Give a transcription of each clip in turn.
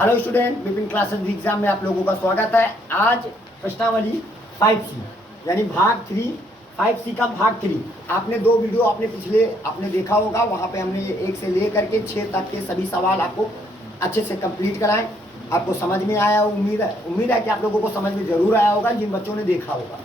Hello student, Vipin classes exam में आप लोगों का स्वागत है। आज प्रश्नावली 5C यानी भाग 3, 5C का भाग 3। आपने दो वीडियो आपने देखा होगा। वहाँ पे हमने 1 से लेकर के 6 तक के सभी सवाल आपको अच्छे से कंप्लीट कराएं। आपको समझ में आया, उम्मीद है कि आप लोगों को समझ में ज़रूर आया होगा जिन बच्चों ने देखा होगा।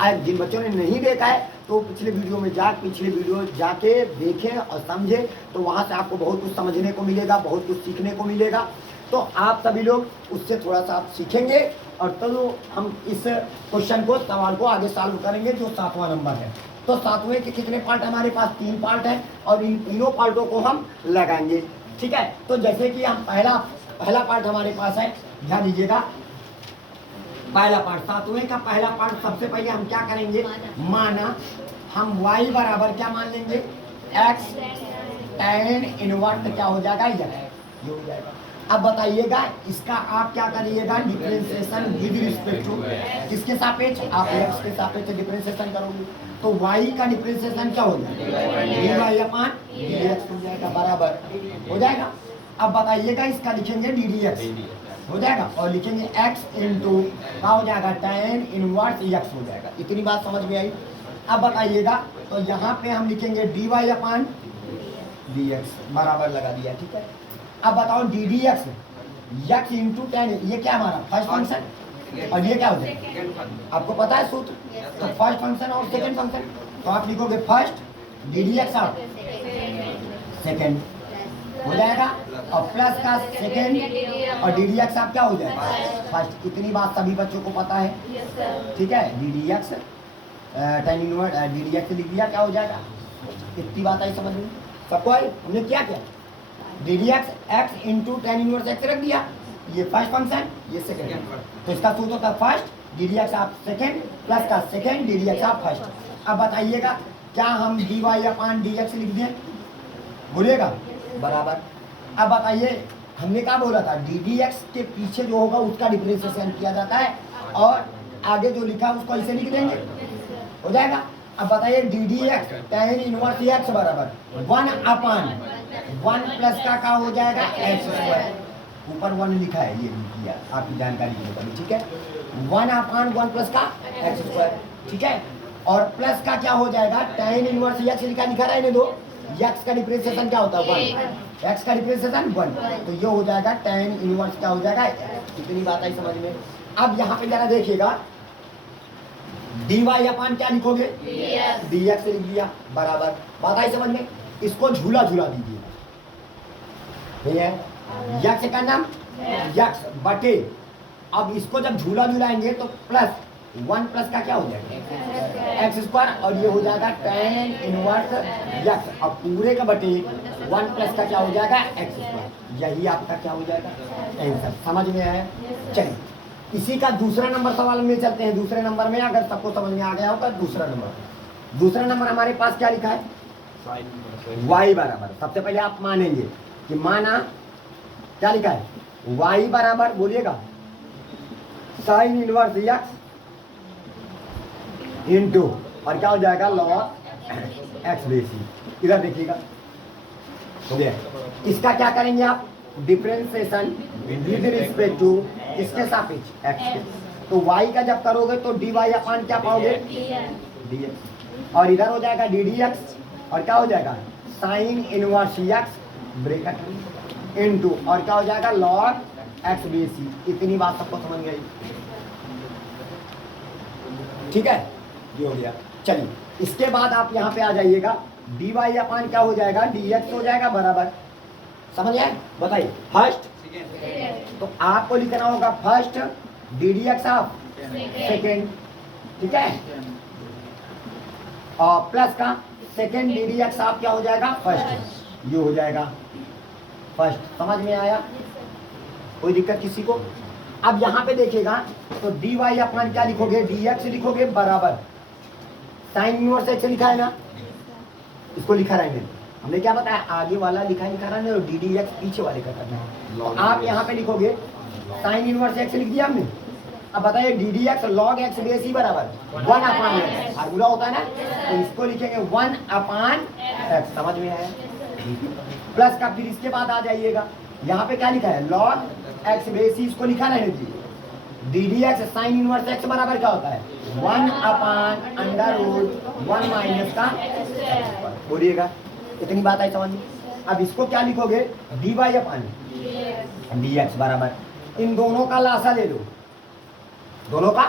आज जिन बच्चों ने नहीं देखा है तो पिछले वीडियो जाके देखें और समझें, तो वहाँ से आपको बहुत कुछ समझने को मिलेगा, बहुत कुछ सीखने को मिलेगा। तो आप सभी लोग उससे थोड़ा सा आप सीखेंगे और तो हम इस क्वेश्चन को, सवाल को आगे सॉल्व करेंगे जो 7वां नंबर है। तो 7वें के कितने पार्ट हमारे पास? 3 पार्ट हैं और इन तीनों पार्टों को हम लगाएंगे। ठीक है, तो जैसे कि हम पहला पार्ट हमारे पास है, ध्यान दीजिएगा। पहला पार्ट, 7वें का पहला पार्ट, सबसे पहले हम क्या करेंगे? माना हम y बराबर क्या मान लेंगे? x tan इनवर्स क्या हो जाएगा? ये हो जाएगा। अब बताइएगा इसका आप क्या करिएगा? डिफरेंशिएशन विद रिस्पेक्ट टू किसके सापेक्ष? आप x के सापेक्ष डिफरेंशिएशन करोगे तो y का डिफरेंशिएशन क्या हो जाएगा? dy/dx हो जाएगा, बराबर हो जाएगा। अब बताइएगा इसका लिखेंगे ddx हो जाएगा और लिखेंगे x इंटू क्या हो जाएगा? tan इनवर्स x हो जाएगा। इतनी बात समझ में आई? अब बताइएगा तो यहाँ पे हम लिखेंगे dy/dx बराबर लगा दिया। ठीक है, अब बताओ ddx x इंटू tan, ये क्या हमारा फर्स्ट फंक्शन और ये क्या हो जाएगा? आपको पता है सूत्र, तो फर्स्ट फंक्शन और सेकंड फंक्शन, तो आप लिखोगे फर्स्ट ddx आप सेकंड हो जाएगा और प्लस का सेकंड और ddx आप क्या हो जाएगा? फर्स्ट। इतनी बात सभी बच्चों को पता है। ठीक है, ddx tan इनवर्स ddx लिख दिया, क्या हो जाएगा? इतनी बात आई समझ में सबको? आई? हमने क्या किया? ddx x into tan inverse x रख दिया, ये फर्स्ट फंक्शन, ये सेकंड। तो इसका सूत्र होता है फर्स्ट ddx आप सेकंड प्लस का सेकंड ddx आप फर्स्ट। अब बताइएगा क्या हम dy/dx लिख दें? बोलिएगा बराबर। अब बताइए हमने क्या बोला था? ddx के पीछे जो होगा उसका डिफरेंशिएशन किया जाता है और आगे जो लिखा है उसको ऐसे लिख देंगे, हो जाएगा। अब बताइए ddx tan इनवर्स x बराबर 1/1 प्लस का क्या हो जाएगा? x²। ऊपर 1 लिखा है, ये लिखिए आपकी जानकारी के लिए। ठीक है, 1/1 प्लस का x²। ठीक है, और प्लस का क्या हो जाएगा? tan इनवर्स x लिखा रहने दो। x का डिफरेंशिएशन क्या होता है? 1। x का डिफरेंशिएशन 1, तो ये हो जाएगा tan इनवर्स क्या हो जाएगा? इतनी बात आई समझ में? अब यहाँ पे जरा देखिएगा dy/, क्या लिखोगे? dx लिख दिया, बराबर। बात आई समझ में? इसको झूला दीजिए, ठीक है, x का नाम x बटे, अब इसको जब झूला झूलाएंगे तो प्लस 1 प्लस का क्या हो जाएगा? x² और ये हो जाएगा tan इनवर्स x, अब पूरे का बटे 1 प्लस का क्या हो जाएगा? x²। यही आपका क्या हो जाएगा? आंसर। समझ में आया? चलिए इसी का दूसरा नंबर सवाल में चलते हैं। दूसरे नंबर में अगर सबको समझ में आ गया होगा, दूसरा नंबर हमारे पास क्या लिखा है? y बराबर, सबसे पहले आप मानेंगे कि माना क्या लिखा है? y बराबर, बोलिएगा साइन इनवर्स x इंटू और क्या हो जाएगा? log x बेसी। इधर देखिएगा, हो गया। इसका क्या करेंगे आप? डिफरेंशिएशन विद रिस्पेक्ट टू किसके सापेक्ष? x के। तो y का जब करोगे तो dy/, क्या पाओगे? dx, और इधर हो जाएगा ddx और क्या हो जाएगा? Sine inverse x bracket into और क्या हो जाएगा? log x बेसी। इतनी बात सबको समझ गई? ठीक है, ये हो गया। चलिए इसके बाद आप यहाँ पे आ जाइएगा, dy/, क्या हो जाएगा? dx हो जाएगा, बराबर। समझ आए? बताइए फर्स्ट, तो आपको लिखना होगा फर्स्ट ddx आप सेकेंड, ठीक है, और प्लस का सेकेंड ddx आप क्या हो जाएगा? फर्स्ट। ये हो जाएगा फर्स्ट। समझ में आया? कोई दिक्कत किसी को? अब यहाँ पे देखिएगा तो dy/, क्या लिखोगे? dx लिखोगे, बराबर साइन इनवर्स x लिखा है ना, इसको लिखा रहेंगे। हमने क्या बताया? आगे वाला लिखा रहने और ddx पीछे वाले का करना है। तो आप यहाँ पे लिखोगे साइन इनवर्स x लिख दिया हमने। अब बताइए ddx log x बेसी बराबर 1/x, फार्मूला होता है ना, तो इसको लिखेंगे 1/x। समझ में आया? प्लस का फिर इसके बाद आ जाइएगा यहाँ पे क्या लिखा है, log x बेस सी, इसको लिखा रहने दीजिए। D D x sign inverse x बराबर क्या होता है, 1/√1 माइनस का, बोलिएगा इतनी बात आई समझ में। अब इसको क्या लिखोगे, डी वाई अपन डी एक्स बराबर, इन दोनों का लासा ले लो, दोनों का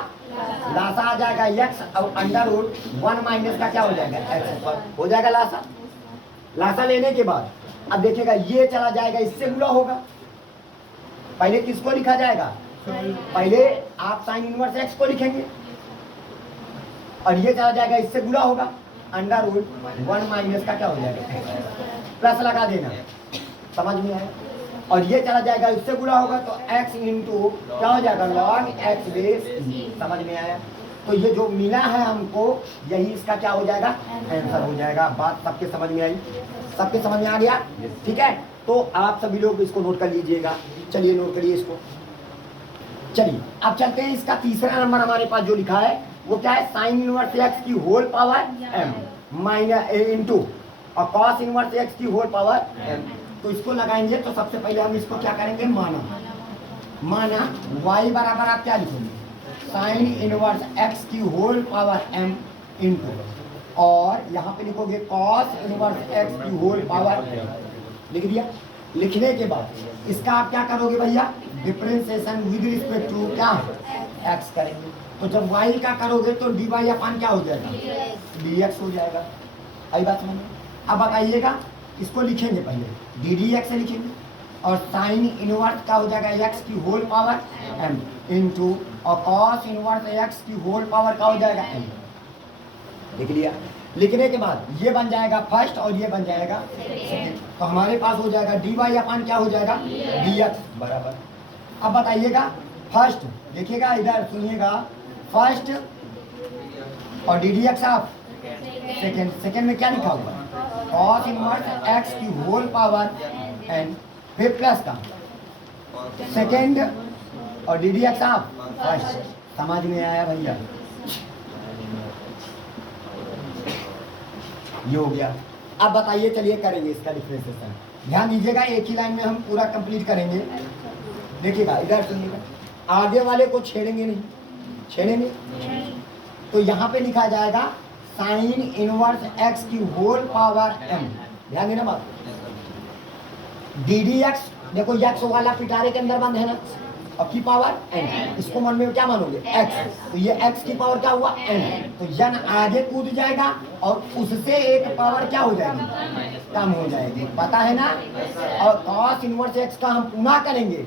लासा आ जाएगा x और √1 माइनस का क्या हो जाएगा x पर, हो जाएगा लासा। लासा लेने के बाद अब देखिएगा ये चला जाएगा, इससे गुणा होगा। पहले किसको लिखा जाएगा, पहले आप साइन इनवर्स x को लिखेंगे और ये चला जाएगा, इससे गुणा होगा, √1 माइनस का क्या हो जाएगा, प्लस लगा देना, समझ में आया। और ये चला जाएगा, इससे गुणा होगा तो x इंटू क्या हो जाएगा, log x बेस, समझ में आया। तो ये जो मिला है हमको, यही इसका क्या हो जाएगा, आंसर हो जाएगा। बात सबके समझ में आई, सबके समझ में आ गया, ठीक है। तो आप सभी लोग इसको नोट कर लीजिएगा, चलिए नोट करिए इसको। चलिए अब चलते हैं, इसका तीसरा नंबर हमारे पास जो लिखा है वो क्या है, साइन इनवर्स एक्स की whole power m minus into और कॉस इनवर्स एक्स की होल पावर m। तो इसको लगाएंगे तो सबसे पहले हम इसको क्या करेंगे, माना y बराबर आप क्या लिखेंगे, साइन इनवर्स x की होल पावर m इंटू, और यहाँ पे लिखोगे कॉस इनवर्स x की होल पावर m, लिख दिया। लिखने के बाद इसका आप क्या करोगे भैया, डिफरेंशिएशन विद रिस्पेक्ट टू क्या x करेंगे। तो जब y का करोगे तो dy अपन क्या हो जाएगा, dx हो जाएगा। आई बात समझ में। अब बताइएगा, इसको लिखेंगे पहले डी डी एक्स से लिखेंगे और साइन इनवर्स क्या हो जाएगा, x की होल पावर m इंटू और कॉस इनवर्स x की होल पावर क्या हो जाएगा m, लिख लिया। लिखने के बाद ये बन जाएगा फर्स्ट और ये बन जाएगा सेकंड, तो हमारे पास हो जाएगा डी वाई अपन क्या हो जाएगा, डी एक्स बराबर। अब बताइएगा फर्स्ट, देखिएगा इधर सुनिएगा, फर्स्ट और डी डी एक्स आप सेकंड, सेकंड में क्या लिखा हुआ, कॉस इनवर्स x की होल पावर n, फिर प्लस का सेकंड और डी डी एक्स आप फर्स्ट। समझ में आया भैया, ये हो गया। अब बताइए, चलिए करेंगे इसका डिफरेंशिएशन। ध्यान दीजिएगा, एक ही लाइन में हम पूरा कंप्लीट करेंगे। देखिएगा इधर सुनिएगा, आगे वाले को छेड़ेंगे नहीं, छेड़ेंगे तो यहाँ पे लिखा जाएगा साइन इनवर्स x की होल पावर m, ध्यान देना बात। डी डी एक्स देखो, x वाला पिटारे के अंदर बंद है ना, अब की पावर n, इसको मन में क्या मानोगे x, तो ये x की पावर क्या हुआ n, तो n आगे कूद जाएगा और उससे एक पावर क्या हो जाएगी, कम हो जाएगी, पता है ना। और cos इनवर्स x का हम पुनः करेंगे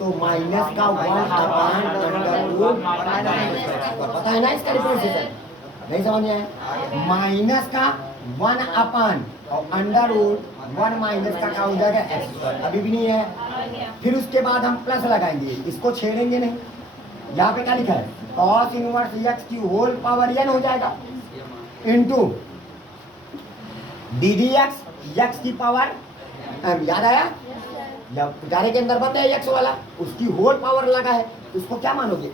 तो माइनस का 1/√, पता है ना इसका डिफरेंशिएशन, नहीं समझ में आया, माइनस का 1/, और √1 माइनस का क्या हो जाएगा x, अभी भी नहीं है। फिर उसके बाद हम प्लस लगाएंगे, इसको छेड़ेंगे नहीं। यहाँ पे क्या लिखा है, कॉस इनवर्स x की होल पावर n हो जाएगा into D D x x की पावर m, याद आया, जब पिटारे के अंदर बताया x वाला, उसकी होल पावर लगा है, उसको क्या मानोगे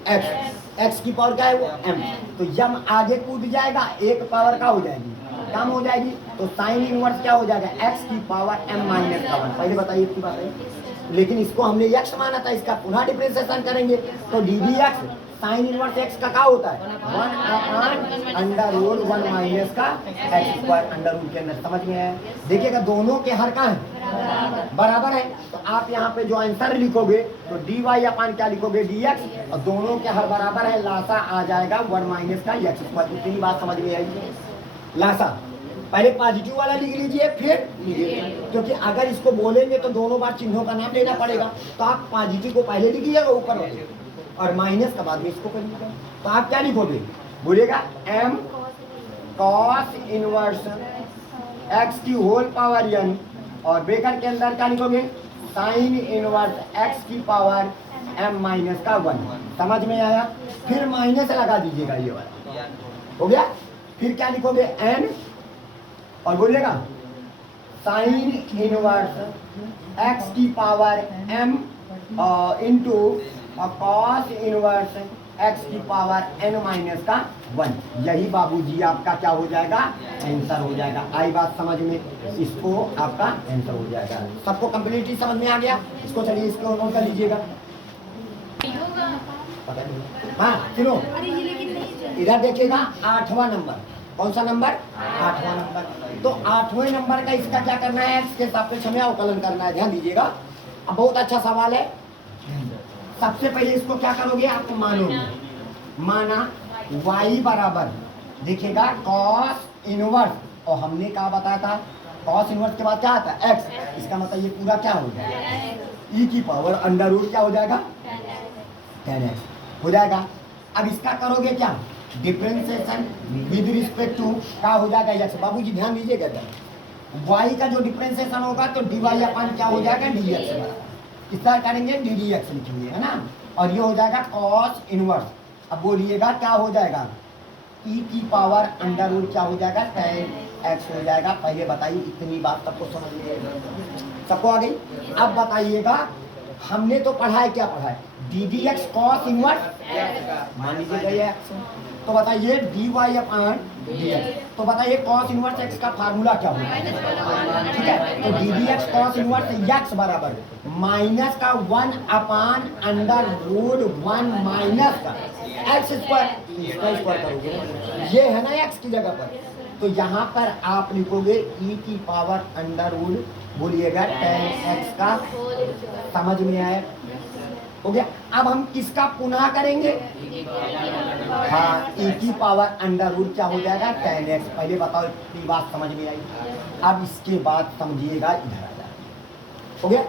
x की पावर क्या है वो m, तो m आगे कूद जाएगा, एक पावर का हो जाएगी, कम हो जाएगी, तो साइन इनवर्स क्या हो जाएगा, x की पावर m माइनस का 1। पहले बताइए इसकी बात है, लेकिन इसको हमने x माना था, इसका पुनः डिफरेंशिएशन करेंगे तो D D x sine inverse x का क्या होता है, 1/√1 माइनस का x स्क्वायर अंडर के अंदर। समझ में आया। देखिएगा दोनों के हर का है बराबर है, तो आप यहाँ पे जो आंसर लिखोगे तो डी वाई अपन क्या लिखोगे, डी एक्स, और दोनों के हर बराबर है, लासा आ जाएगा 1 माइनस का x स्क्वायर। इतनी बात समझ में आई। लासा पहले पॉजिटिव वाला लिख लीजिए, फिर क्योंकि अगर इसको बोलेंगे तो दोनों बार चिन्हों का नाम लेना पड़ेगा, तो आप पॉजिटिव को पहले लिखिएगा ऊपर वाले और माइनस का बाद में इसको करिएगा। तो आप क्या लिखोगे, बोलेगा m cos इनवर्स x की होल पावर n, और ब्रैकेट के अंदर क्या लिखोगे, साइन इनवर्स x की पावर m माइनस का 1। समझ में आया। फिर माइनस लगा दीजिएगा, ये वाला हो गया। फिर क्या लिखोगे n, और बोलिएगा साइन इनवर्स x की power m into cos inverse x की पावर n माइनस का 1। यही बाबूजी आपका क्या हो जाएगा, आंसर हो जाएगा। आई बात समझ में, इसको आपका आंसर हो जाएगा। सबको कंप्लीटली समझ में आ गया? इसको चलिए इसको नोट कर लीजिएगा। हाँ सुनो, इधर देखिएगा 8वां नंबर। कौन सा नंबर? 8वां नंबर। तो 8वें नंबर का इसका क्या करना है, x के सापेक्ष में अवकलन करना है। ध्यान दीजिएगा, अब बहुत अच्छा सवाल है। सबसे पहले इसको क्या करोगे, आप मानोगे। माना y बराबर देखिएगा cos इनवर्स, और हमने क्या बताया था, cos इनवर्स के बाद क्या आता है, x। इसका मतलब ये पूरा क्या हो जाएगा, e की पावर अंडर रूट क्या हो जाएगा, 10x हो जाएगा। अब इसका करोगे क्या, डिफरेंशिएशन विद रिस्पेक्ट टू क्या हो जाएगा, x। बाबूजी ध्यान दीजिएगा, y का जो डिफरेंशिएशन होगा तो dy अपन क्या हो जाएगा, dx बराबर कितना करेंगे, ddx लिखेंगे, है ना। और ये हो जाएगा cos इनवर्स। अब बोलिएगा क्या हो जाएगा, e की पावर अंडर रूट क्या हो जाएगा, 10x हो जाएगा। पहले बताइए, इतनी बात सबको समझ में, सबको आ गई। अब बताइएगा, हमने तो पढ़ा है, क्या पढ़ा है, ddx cos इनवर्स मान लीजिएगा x। तो बताइए dy अपॉन dx। तो बताइए cos इनवर्स x का फार्मूला क्या होगा, ठीक है। तो ddx cos इनवर्स x बराबर माइनस का 1 अपॉन अंडर रूट 1 माइनस का x स्क्वायर। इसका स्क्वायर करोगे, ये है ना x की जगह पर, तो यहाँ पर आप लिखोगे e की पावर अंडर रूट, बोलिएगा 10x का। समझ में आया, हो गया। अब हम किसका पुनः करेंगे, हाँ, e की पावर अंडर रूट क्या हो जाएगा, 10x। पहले बताओ इतनी बात समझ में आई। अब इसके बाद समझिएगा, इधर आ जाए, हो गया।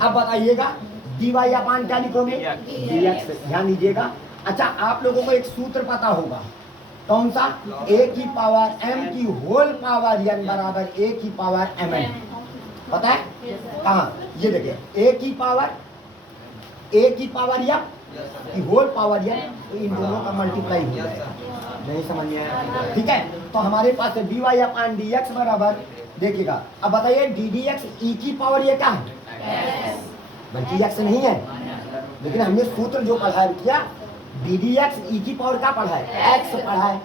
अब बताइएगा dy अपान क्या लिखोगे, dx। ध्यान दीजिएगा। अच्छा, आप लोगों को एक सूत्र पता होगा, कौन सा, a की पावर m की होल पावर n बराबर a की पावर mn, पता है कहाँ, ये देखिए a की पावर या होल पावर या, तो इन दोनों का मल्टीप्लाई हो जाएगा। नहीं समझ में आया, ठीक है। तो हमारे पास है dy अपॉन dx बराबर, देखिएगा। अब बताइए ddx e की पावर ये क्या है, बल्कि x नहीं है, लेकिन हमने सूत्र जो पढ़ा है किया, ddx e की पावर क्या पढ़ा है, x पढ़ा है।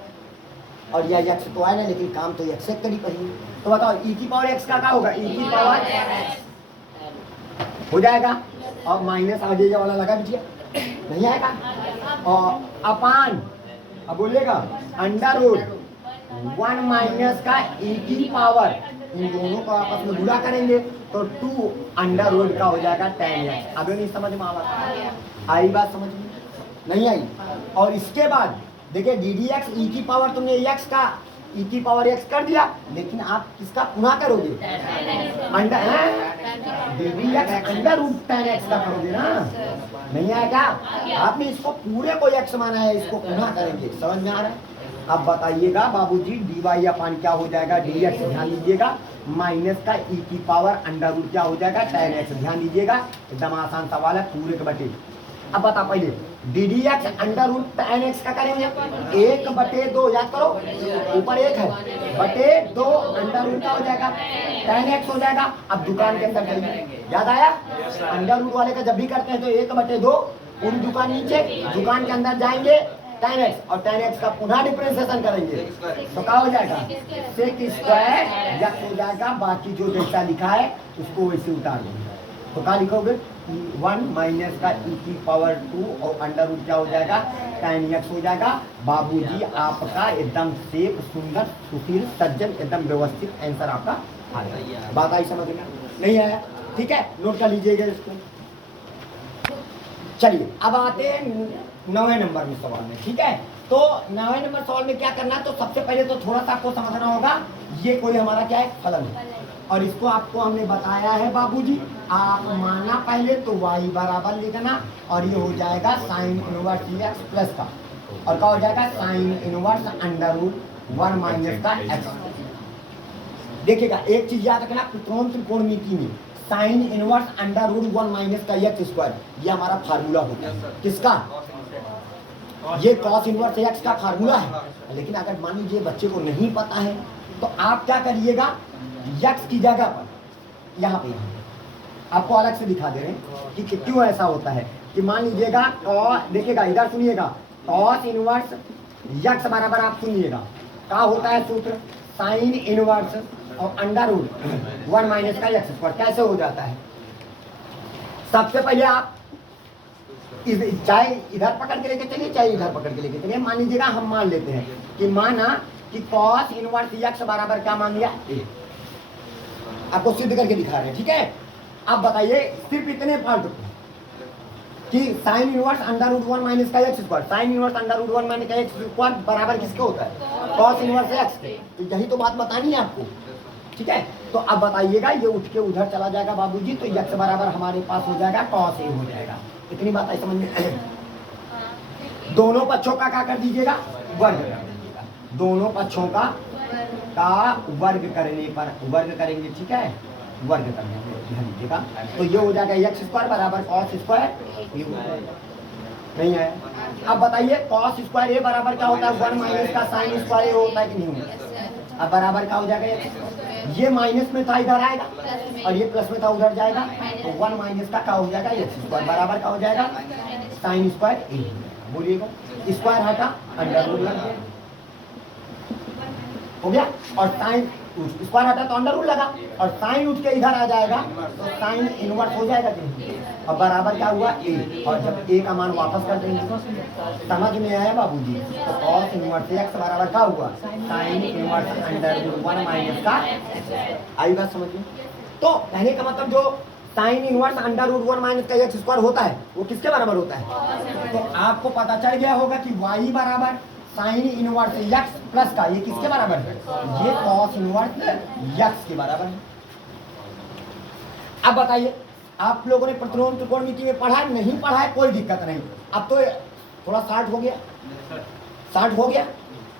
और यह x तो है ना, लेकिन काम तो x से करी पड़ी। तो बताओ e की पावर x का क्या होगा, e की पावर हो जाएगा, और माइनस आगे वाला लगा दीजिए, नहीं आएगा। और अपान, अब बोलेगा अंडर रूट 1 माइनस का e की पावर, इन दोनों को आपस में गुणा करेंगे तो 2 अंडर रूट का हो जाएगा 10x। अभी नहीं समझ में आई बात, समझ में नहीं आई। और इसके बाद देखिए ddx e की पावर, तुमने x का e की पावर x कर दिया, लेकिन आप किसका पुनः करोगे, under ddx under root 10x का करोगे ना, नहीं आएगा। आपने इसको पूरे को x माना है, इसको पुनः करेंगे, समझ में आ रहा है। अब बताइएगा बाबूजी dy अपान क्या हो जाएगा, dx। ध्यान दीजिएगा, माइनस का e की पावर अंडर रूट क्या हो जाएगा, 10x। ध्यान दीजिएगा, एकदम आसान सवाल है, पूरे के बटे। अब बता पहले ddx अंडर रूट 10x का करेंगे, 1/2, याद करो ऊपर 1 है, बटे 2 अंडर रूट का हो जाएगा 10x हो जाएगा। अब दुकान के अंदर जाइए, याद आया, अंडर रूट वाले का जब भी करते हैं तो 1/2, पूरी दुकान नीचे, दुकान के अंदर जाएंगे 10x, और 10x का पुनः डिफरेंशिएशन करेंगे तो क्या हो जाएगा, sec स्क्वायर x हो जाएगा। बाकी जो जैसा लिखा है उसको वैसे उतार देंगे, तो क्या लिखोगे, 1 माइनस का e की पावर 2, और अंडर रूट क्या हो जाएगा, 10x हो जाएगा। बाबूजी आपका एकदम सेफ, सुंदर, सुशील, सज्जन, एकदम व्यवस्थित आंसर आपका आ गया। बात आई समझ में, नहीं आया, ठीक है, नोट कर लीजिएगा इसको। चलिए अब आते हैं 9वें नंबर में सवाल में, ठीक है। तो 9वें नंबर सवाल में क्या करना है, तो सबसे पहले तो थोड़ा सा आपको समझना होगा, ये कोई हमारा क्या है, फलन है, और इसको आपको हमने बताया है बाबूजी, आप माना पहले तो y बराबर लिखना, और ये हो जाएगा साइन इनवर्स x प्लस का, और क्या हो जाएगा, sine inverse under root 1 minus का x। देखिएगा एक चीज याद रखना, त्रिकोणमिति में sine inverse under root 1 minus का x स्क्वायर, ये हमारा फार्मूला होता है, किसका, ये cos इनवर्स x का फार्मूला है। लेकिन अगर मान लीजिए बच्चे को नहीं पता है, तो आप क्या करिएगा, x की जगह पर यहाँ पे आपको अलग से दिखा दे रहे हैं कि क्यों ऐसा होता है, कि मान लीजिएगा, और देखिएगा इधर सुनिएगा, कॉस इनवर्स यक्स बराबर आप सुनिएगा क्या होता है सूत्र, साइन इनवर्स और अंडर रूट 1 माइनस का यक्स स्क्वायर। कैसे हो जाता है, सबसे पहले आप चाहे इधर पकड़ के लेके चलिए चाहे इधर पकड़ के लेके चलिए। मान लीजिएगा हम मान लेते हैं कि माना कि कॉस इनवर्स यक्स बराबर क्या मान लिया ए, आपको सिद्ध करके दिखा रहे हैं, ठीक है। अब बताइए सिर्फ इतने पार्ट कि sine inverse under root 1 minus का x square, sine inverse under root 1 minus का एक्स स्क्वायर बराबर किसके होता है, कॉस इनवर्स एक्स के। तो यही तो बात बतानी है आपको, ठीक है। तो अब बताइएगा ये उठ के उधर चला जाएगा बाबूजी, तो एक्स बराबर हमारे पास हो जाएगा कॉस ए हो जाएगा। इतनी बात है समझ में। दोनों पक्षों का क्या कर दीजिएगा, वर्ग कर दीजिएगा। दोनों पक्षों का वर्ग करने पर वर्ग करेंगे, ठीक है, वर्ग करने में ध्यान दीजिएगा। तो ये हो जाएगा एक्स स्क्वायर बराबर कॉस स्क्वायर नहीं है। अब बताइए कॉस स्क्वायर ए बराबर क्या होता है, 1 माइनस का साइन स्क्वायर ए होता है कि नहीं होता। अब बराबर क्या हो जाएगा, ये माइनस में था इधर आएगा और ये प्लस में था उधर जाएगा, तो 1 माइनस का क्या हो जाएगा एक्स स्क्वायर बराबर क्या हो जाएगा साइन स्क्वायर ए। बोलिएगा स्क्वायर हटा अंडर रूट लग गया, हो गया। और साइन स्क्वायर हटा तो अंडर रूट लगा और साइन उठ के इधर आ जाएगा तो साइन इनवर्स हो जाएगा कि नहीं। अब बराबर क्या हुआ ए, और जब ए का मान वापस कर देंगे, समझ में आया बाबूजी। तो कॉस इनवर्स एक्स बराबर क्या हुआ sine inverse under root 1 minus का, आई बात समझ में। तो कहने का मतलब जो sine inverse under root 1 minus का एक्स स्क्वायर होता है वो किसके बराबर होता है। तो आपको पता चल गया होगा कि वाई बराबर साइन इनवर्स यक्स प्लस का, ये किसके बराबर है, ये कॉस इनवर्स यक्स के बराबर है। अब बताइए आप लोगों ने प्रतिलोम त्रिकोणमिति में पढ़ा नहीं पढ़ा है, कोई दिक्कत नहीं। अब तो थोड़ा शार्ट हो गया, शार्ट हो गया।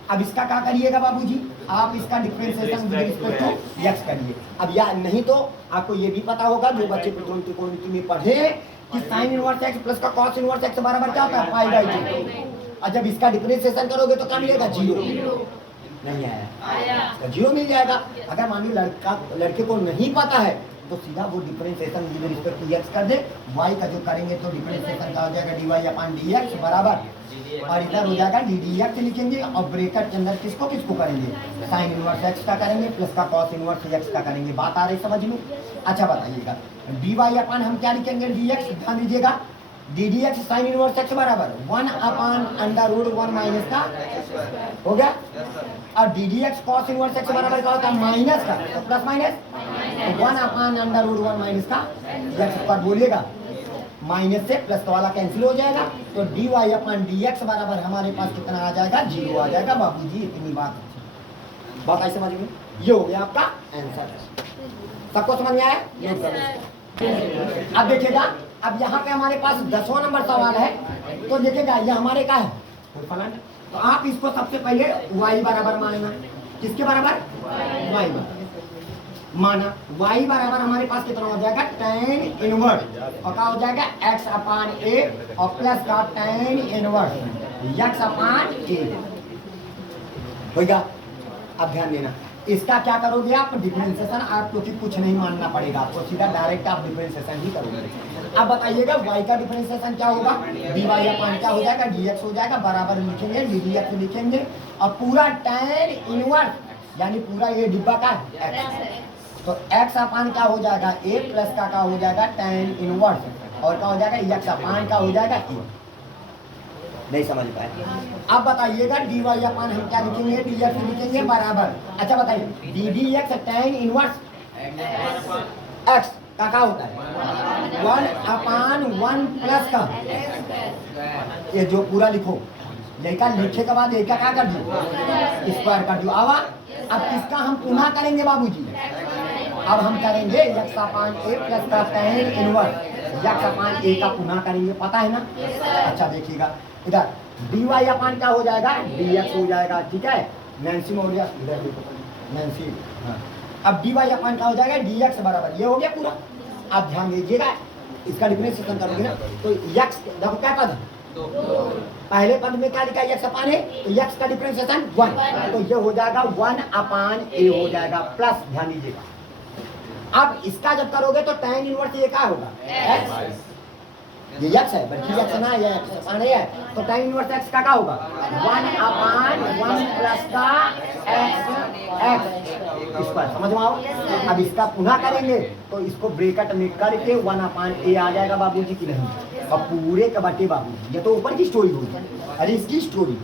अब इसका क्या करिएगा बाबूजी, आप इसका differentiation with respect to x करिए। अब या नहीं तो आपको ये भी पता होगा जो बच्चे प्रतिलोम त्रिकोणमिति में पढ़े कि साइन इनवर्स एक्स प्लस का कॉस इनवर्स एक्स बराबर क्या होता है पाई बाई 2। और जब इसका डिफरेंशिएशन करोगे तो क्या मिलेगा, जीरो। नहीं आया तो जीरो मिल जाएगा। अगर मान लो लड़के को नहीं पता है तो सीधा वो differentiation with respect to x कर दे, y का जो करेंगे तो डिफरेंशिएशन का हो जाएगा dy अपॉन dx बराबर, और इधर हो जाएगा ddx लिखेंगे और ब्रैकेट के अंदर किसको किसको करेंगे साइन इनवर्स x का करेंगे प्लस का कॉस इनवर्स x का करेंगे। बात आ रही समझ में। अच्छा बताइएगा dy अपॉन हम क्या लिखेंगे dx, ध्यान दीजिएगा ddx साइन इनवर्स x बराबर 1 अपॉन अंडर रूट 1 माइनस का हो गया, और ddx cos इनवर्स x बराबर क्या होता है माइनस का, तो plus minus 1 upon under root 1 minus का x पर बोलिएगा, माइनस से प्लस वाला कैंसिल हो जाएगा, तो dy अपॉन dx बराबर हमारे पास कितना आ जाएगा, जीरो आ जाएगा बाबूजी। इतनी बात आई समझ में। ये हो गया आपका आंसर, सबको समझ में आया। अब देखिएगा अब यहाँ पे हमारे पास 10वां नंबर सवाल है, तो देखिएगा ये हमारे का है फलन, तो आप इसको सबसे पहले y बराबर मानना, किसके बराबर y बराबर माना, y बराबर हमारे पास कितना हो जाएगा tan इनवर्स और क्या हो जाएगा x अपॉन a और प्लस का tan inverse x upon a होगा। अब ध्यान देना इसका क्या करोगे आप डिफरेंशिएशन, आपको कुछ नहीं मानना पड़ेगा, आपको सीधा डायरेक्ट आप डिफरेंशिएशन ही करोगे। अब बताइएगा y का डिफरेंशिएशन क्या होगा, dy अपॉन क्या हो जाएगा dx हो जाएगा, बराबर लिखेंगे ddx लिखेंगे और पूरा tan इनवर्स यानी पूरा ये डिब्बा का x, तो x अपॉन क्या हो जाएगा a प्लस का क्या हो जाएगा tan इनवर्स और क्या हो जाएगा x अपॉन क्या हो जाएगा a। नहीं समझ पाए। अब बताइएगा dy अपॉन हम क्या लिखेंगे dx लिखेंगे बराबर, अच्छा बताइए ddx tan इनवर्स x का क्या होता है 1 अपॉन 1 प्लस का, ये जो पूरा लिखो लेका लिखे के बाद एक क्या कर दो स्क्वायर कर दो। अब किसका हम पुनः करेंगे बाबूजी, अब हम करेंगे x अपॉन a प्लस का tan inverse x upon a का पुनः करेंगे, पता है ना। अच्छा देखिएगा इधर dy अपॉन क्या हो जाएगा dx हो जाएगा, ठीक है नैन्सी मौर्य इधर देखो नैन्सी, हाँ। अब dy अपॉन क्या हो जाएगा dx बराबर ये हो गया पूरा। अब ध्यान दीजिएगा इसका डिफरेंशिएशन करोगे ना तो x देखो क्या पद पहले पद में क्या लिखा है x अपॉन a, तो x का डिफरेंशिएशन 1, तो ये हो जाएगा 1 अपॉन a हो जाएगा प्लस, ध्यान दीजिएगा अब इसका जब करोगे तो tan इनवर्स ये क्या होगा x, ये x है, बल्कि x ना ये x अपान है, तो tan इनवर्स x का क्या होगा 1/1 प्लस का x स्क्वायर। समझ में आओ? अब इसका पुनः करेंगे तो इसको ब्रैकेट में करके 1/a आ जाएगा बाबूजी की नहीं, अब पूरे का बटे बाबूजी, ये तो ऊपर की स्टोरी होगी, अरे इसकी स्टोरी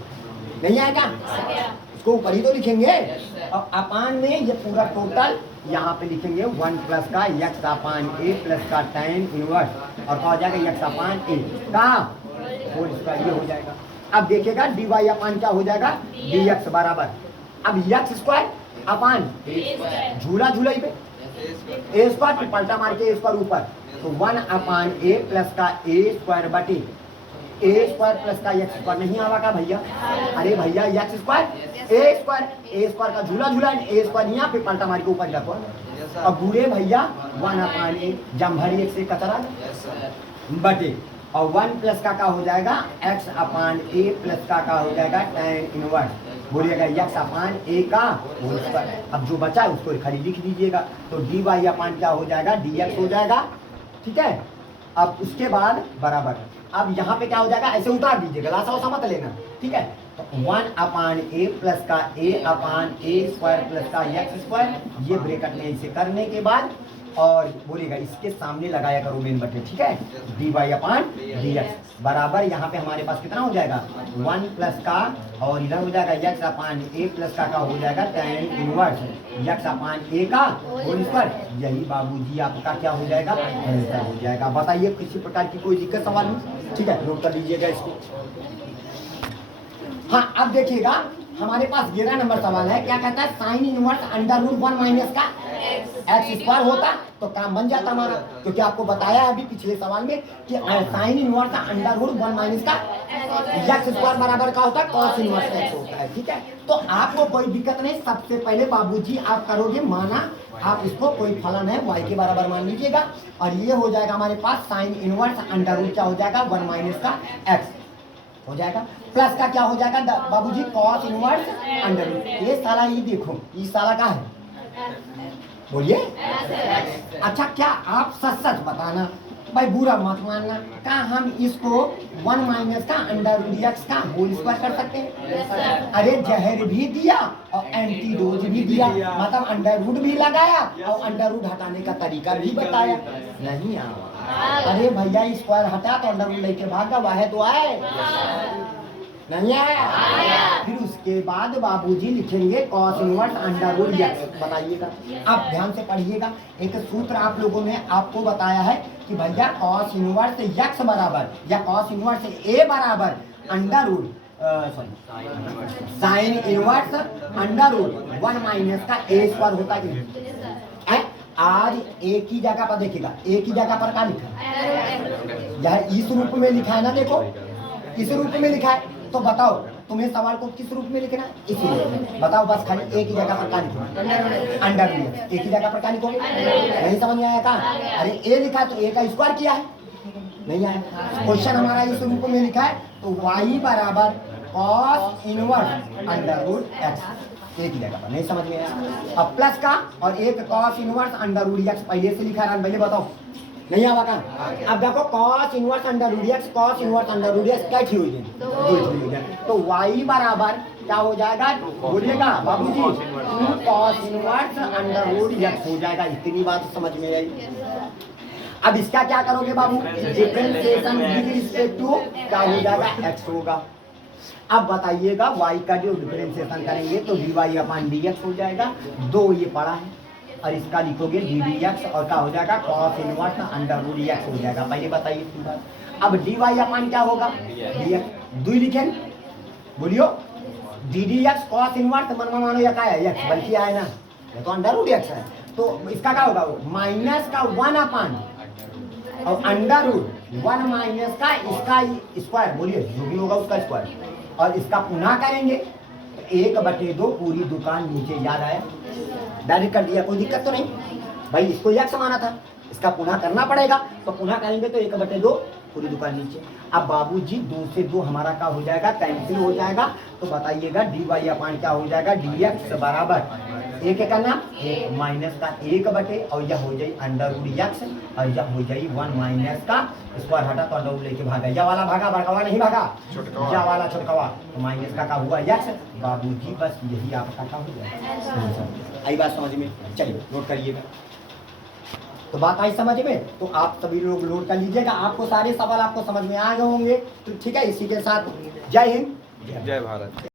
नहीं आएगा, इसको ऊपर ही तो लिखेंगे। और अपान में ये पूरा टोटल यहाँ पे लिखेंगे 1 प्लस का x अपान a प्लस का tan इनवर्स और क्या हो जाएगा x अपान a का होल स्क्वायर, ये हो जाएगा। अब देखिएगा dy अपान क्या हो जाएगा dx बराबर, अब x स्क्वायर अपान झूला झूला ही पे a स्क्वायर पे पलटा मार के a स्क्वायर ऊपर, तो 1 अपान a प्लस का a स्क्वायर बटे a स्क्वायर प्लस का x स्क्वायर नहीं आवा का भैया, अरे भैया x स्क्वायर a स्क्वायर का झूला झूला a स्क्वायर यहाँ पे पलटा मार के ऊपर रखो, अब बुरे भैया 1 अपान a जमभरी एक से कतरा बटे और 1 प्लस का हो जाएगा x अपान a प्लस का हो जाएगा tan इनवर्स, बोलिएगा x अपान a का होल स्क्वायर। अब जो बचा है उसको खाली लिख दीजिएगा, तो dy अपान क्या हो जाएगा dx हो जाएगा, ठीक है। अब उसके बाद बराबर, अब यहाँ पे क्या हो जाएगा ऐसे उतार दीजिएगा, लासा वसा मत लेना, ठीक है। तो 1 अपान a प्लस का a upon a square plus का x स्क्वायर, ये ब्रैकेट में इसे करने के बाद और बोलेगा इसके सामने लगाया करो मेन बटे, ठीक है। dy अपान dx बराबर यहाँ पे हमारे पास कितना हो जाएगा 1 प्लस का और इधर हो जाएगा x अपान a प्लस का हो जाएगा tan inverse x upon a का होल स्क्वायर, यही बाबूजी आपका क्या हो जाएगा आंसर हो जाएगा। बताइए किसी प्रकार की कोई दिक्कत सवाल नहीं, ठीक है, नोट कर लीजिएगा इसको। हाँ अब देखिएगा हमारे पास 11 नंबर सवाल है, क्या कहता है sine inverse under root 1 minus का x स्क्वायर होता तो काम बन जाता हमारा, क्योंकि आपको बताया है अभी पिछले सवाल में कि sine inverse under root 1 minus का x स्क्वायर बराबर का होता है cos इनवर्स x होता है, ठीक है। तो आपको कोई दिक्कत नहीं, सबसे पहले बाबूजी आप करोगे माना, आप इसको कोई फलन है y के बराबर मान लीजिएगा और ये हो जाएगा हमारे पास साइन इनवर्स अंडर रूट क्या हो जाएगा 1 माइनस का x हो जाएगा, प्लस का क्या हो जाएगा बाबूजी cos इनवर्स अंडर रूट, ये साला ये देखो ये साला का है, बोलिए। अच्छा क्या आप सच सच बताना भाई, बुरा मत मानना, क्या हम इसको 1 माइनस का अंडर रूट x का होल स्क्वायर कर सकते हैं? अरे जहर भी दिया और एंटीडोज भी दिया, मतलब अंडर रूट भी लगाया और अंडर रूट हटाने का तरीका भी बताया, नहीं आया। अरे भैया स्क्वायर हटा तो अंडर रूट लेके भागा, वह तो आए नहीं आया। फिर उसके बाद बाबूजी लिखेंगे cos inverse under root x, बताइएगा। अब ध्यान से पढ़िएगा, एक सूत्र आप लोगों ने आपको बताया है कि भैया cos इनवर्स x बराबर या cos इनवर्स a बराबर under root sine inverse under root 1 minus का a स्क्वायर होता है। आज एक ही जगह पर देखिएगा, एक ही जगह पर क्या लिखा है, यह इस रूप में लिखा है ना, देखो इस रूप में लिखा है, तो बताओ तुम्हें सवाल को किस रूप में लिखना है, इस रूप में बताओ, बस खाली एक ही जगह पर क्या लिखो अंडर रूट, एक ही जगह पर क्या लिखो, नहीं समझ में आया का, अरे ए लिखा है तो ए का स्क्वायर किया है, नहीं आया। क्वेश्चन हमारा इस रूप में लिखा है तो y बराबर cos inverse under root x, एक ही जगह पर, नहीं समझ में आया। अब प्लस का और एक cos inverse under root x पहले से लिखा है, पहले बताओ नहीं आवा का। अब देखो cos inverse under root x, cos inverse under root x क्या थी हुई है, दो थी, तो y बराबर क्या हो जाएगा बोलिएगा बाबूजी 2 cos inverse under root x हो जाएगा, इतनी बात समझ में आई। अब इसका क्या करोगे बाबू, डिफरेंशिएशन विद रिस्पेक्ट टू क्या हो जाएगा x होगा। अब बताइएगा y का जो डिफरेंशिएशन करेंगे तो dy अपान dx हो जाएगा, दो ये पड़ा है और इसका लिखोगे ddx और क्या हो जाएगा cos inverse under root x हो जाएगा। पहले बताइए इसकी बात। अब dy अपान क्या होगा dx, दो लिखें बोलियो ddx cos इनवर्स मन मानो या क्या है x, बल्कि आए ना ये तो अंडर रूट x है, तो इसका क्या होगा माइनस का 1 अपान और अंडर रूट 1 माइनस का इसका स्क्वायर, बोलिए जो भी होगा उसका स्क्वायर, और इसका पुनः करेंगे 1/2 पूरी दुकान नीचे, याद आया, डायरेक्ट कर दिया, कोई दिक्कत तो नहीं भाई, इसको x माना था, इसका पुनः करना पड़ेगा, तो पुनः करेंगे तो 1/2 पूरी दुकान नीचे। अब बाबूजी 2 से 2 हमारा क्या हो जाएगा कैंसिल हो जाएगा, तो बताइएगा dy अपान क्या हो जाएगा dx बराबर एक क्या करना, एक माइनस का एक बटे और यह हो जाए अंडर रूट एक्स और यह हो जाए 1 माइनस का स्क्वायर हटा तो अंडर रूट लेके भागा, यह वाला भागा, बड़कावा नहीं भागा, यह वाला छोटकावा, तो माइनस का हुआ एक्स। बाबूजी बस यही आपका का हो गया। आई बात समझ में, चलिए नोट करिएगा। तो बात आई समझ में, तो आप सभी लोग नोट कर लीजिएगा, आपको सारे सवाल आपको समझ में आ गए होंगे। तो ठीक है, इसी के साथ जय हिंद, जय भारत।